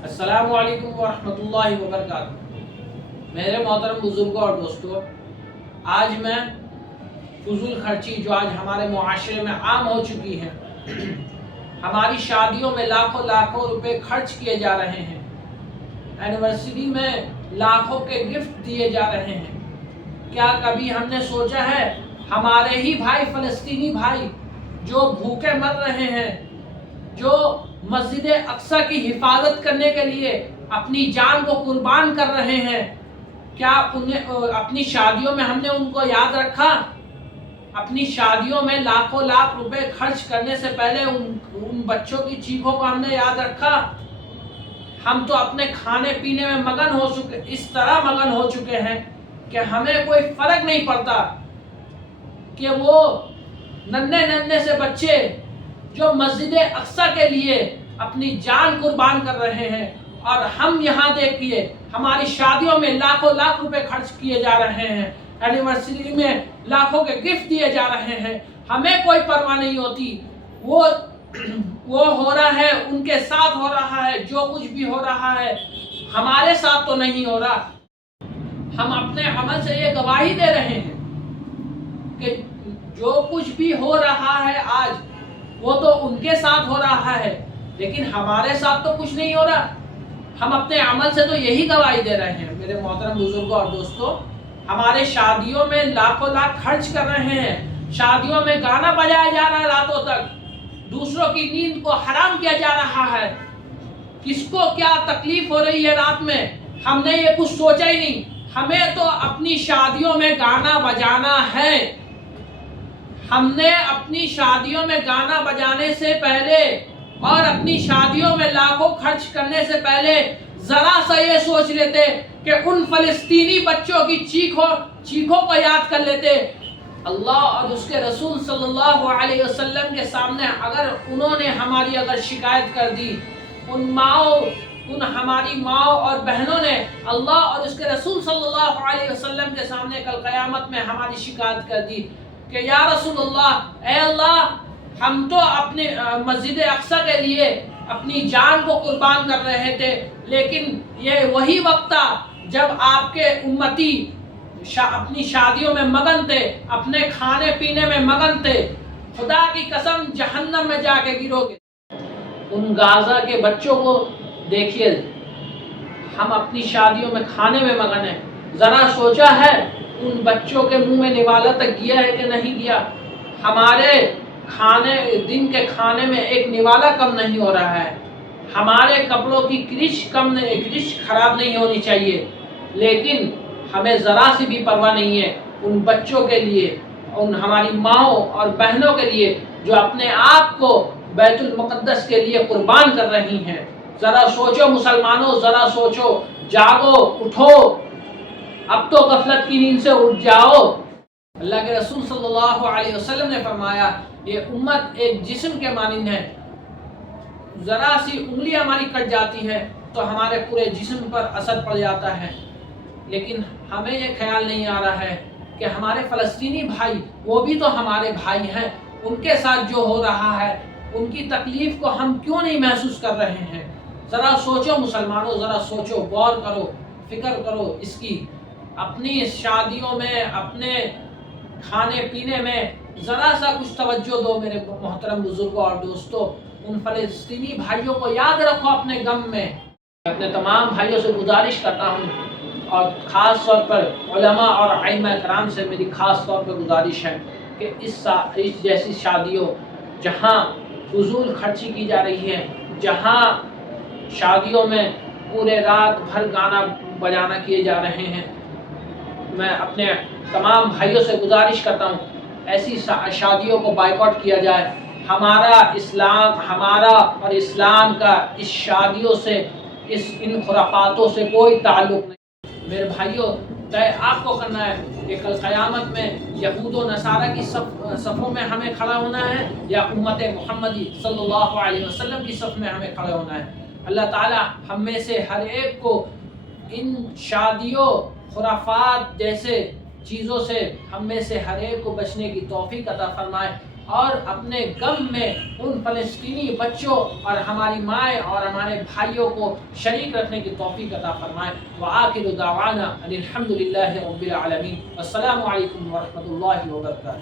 السلام علیکم ورحمۃ اللہ وبرکاتہ۔ میرے محترم بزرگوں اور دوستوں، آج میں فضول خرچی جو آج ہمارے معاشرے میں عام ہو چکی ہے، ہماری شادیوں میں لاکھوں روپے خرچ کیے جا رہے ہیں، اینیورسری میں لاکھوں کے گفٹ دیے جا رہے ہیں، کیا کبھی ہم نے سوچا ہے ہمارے ہی بھائی فلسطینی بھائی جو بھوکے مر رہے ہیں، جو مسجد اقصی کی حفاظت کرنے کے لیے اپنی جان کو قربان کر رہے ہیں، کیا انہیں اپنی شادیوں میں ہم نے ان کو یاد رکھا؟ اپنی شادیوں میں لاکھوں روپے خرچ کرنے سے پہلے ان بچوں کی چیخوں کو ہم نے یاد رکھا؟ ہم تو اپنے کھانے پینے میں مگن ہو چکے، اس طرح مگن ہو چکے ہیں کہ ہمیں کوئی فرق نہیں پڑتا کہ وہ ننھے سے بچے جو مسجد اقصی کے لیے اپنی جان قربان کر رہے ہیں، اور ہم یہاں دیکھیے ہماری شادیوں میں لاکھوں روپے خرچ کیے جا رہے ہیں، اینیورسری میں لاکھوں کے گفٹ دیے جا رہے ہیں، ہمیں کوئی پرواہ نہیں ہوتی۔ وہ ہو رہا ہے، ان کے ساتھ ہو رہا ہے، جو کچھ بھی ہو رہا ہے ہمارے ساتھ تو نہیں ہو رہا۔ ہم اپنے عمل سے یہ گواہی دے رہے ہیں کہ جو کچھ بھی ہو رہا ہے آج وہ تو ان کے ساتھ ہو رہا ہے، لیکن ہمارے ساتھ تو کچھ نہیں ہو رہا۔ ہم اپنے عمل سے تو یہی گواہی دے رہے ہیں۔ میرے محترم بزرگوں اور دوستوں، ہمارے شادیوں میں لاکھوں خرچ کر رہے ہیں، شادیوں میں گانا بجایا جا رہا ہے راتوں تک، دوسروں کی نیند کو حرام کیا جا رہا ہے۔ کس کو کیا تکلیف ہو رہی ہے رات میں، ہم نے یہ کچھ سوچا ہی نہیں۔ ہمیں تو اپنی شادیوں میں گانا بجانا ہے۔ ہم نے اپنی شادیوں میں گانا بجانے سے پہلے اور اپنی شادیوں میں لاکھوں خرچ کرنے سے پہلے ذرا سا یہ سوچ لیتے کہ ان فلسطینی بچوں کی چیخوں کو یاد کر لیتے۔ اللہ اور اس کے رسول صلی اللہ علیہ وسلم کے سامنے اگر انہوں نے ہماری شکایت کر دی، ان ہماری ماؤں اور بہنوں نے اللہ اور اس کے رسول صلی اللہ علیہ وسلم کے سامنے کل قیامت میں ہماری شکایت کر دی کہ یا رسول اللہ، اے اللہ، ہم تو اپنے مسجد اقصی کے لیے اپنی جان کو قربان کر رہے تھے، لیکن یہ وہی وقت تھا جب آپ کے امتی اپنی شادیوں میں مگن تھے، اپنے کھانے پینے میں مگن تھے، خدا کی قسم جہنم میں جا کے گرو گے۔ ان غازہ کے بچوں کو دیکھیے، ہم اپنی شادیوں میں کھانے میں مگن ہیں، ذرا سوچا ہے ان بچوں کے منہ میں نوالا تک گیا ہے کہ نہیں گیا؟ ہمارے دن کے کھانے میں ایک نوالا کم نہیں ہو رہا ہے، ہمارے کپڑوں کی کرش خراب نہیں ہونی چاہیے، لیکن ہمیں ذرا سی بھی پرواہ نہیں ہے ان بچوں کے لیے، ان ہماری ماؤں اور بہنوں کے لیے جو اپنے آپ کو بیت المقدس کے لیے قربان کر رہی ہیں۔ ذرا سوچو مسلمانوں، ذرا سوچو، جاگو، اٹھو، اب تو غفلت کی نیند سے اٹھ جاؤ۔ اللہ کے رسول صلی اللہ علیہ وسلم نے فرمایا، یہ امت ایک جسم کے مانند ہے، ذرا سی انگلی ہماری کٹ جاتی ہے تو ہمارے پورے جسم پر اثر پڑ جاتا ہے، لیکن ہمیں یہ خیال نہیں آ رہا ہے کہ ہمارے فلسطینی بھائی وہ بھی تو ہمارے بھائی ہیں، ان کے ساتھ جو ہو رہا ہے ان کی تکلیف کو ہم کیوں نہیں محسوس کر رہے ہیں؟ ذرا سوچو مسلمانوں، ذرا سوچو، غور کرو، فکر کرو اس کی۔ اپنی شادیوں میں، اپنے کھانے پینے میں ذرا سا کچھ توجہ دو۔ میرے محترم بزرگوں اور دوستوں، ان فلسطینی بھائیوں کو یاد رکھو اپنے غم میں۔ اپنے تمام بھائیوں سے گزارش کرتا ہوں، اور خاص طور پر علماء اور ائمہ کرام سے میری خاص طور پر گزارش ہے کہ اس جیسی شادیوں جہاں فضول خرچی کی جا رہی ہے، جہاں شادیوں میں پورے رات بھر گانا بجانا کیے جا رہے ہیں، میں اپنے تمام بھائیوں سے گزارش کرتا ہوں ایسی شادیوں کو بائیکاٹ کیا جائے۔ ہمارا اور اسلام کا اس شادیوں سے، ان خرافاتوں سے کوئی تعلق نہیں۔ میرے بھائیوں، طے آپ کو کرنا ہے کہ کل قیامت میں یہود و نصارہ کی صفوں میں ہمیں کھڑا ہونا ہے یا امت محمدی صلی اللہ علیہ وسلم کی صف میں ہمیں کھڑا ہونا ہے۔ اللہ تعالی ہم میں سے ہر ایک کو ان شادیوں، خرافات جیسے چیزوں سے ہم میں سے ہر ایک کو بچنے کی توفیق عطا فرمائے۔ اور اپنے غم میں ان فلسطینی بچوں اور ہماری مائیں اور ہمارے بھائیوں کو شریک رکھنے کی توفیق عطا فرمائے۔ وآخر دعوانا ان الحمد للہ رب العالمین۔ السلام علیکم ورحمۃ اللہ وبرکاتہ۔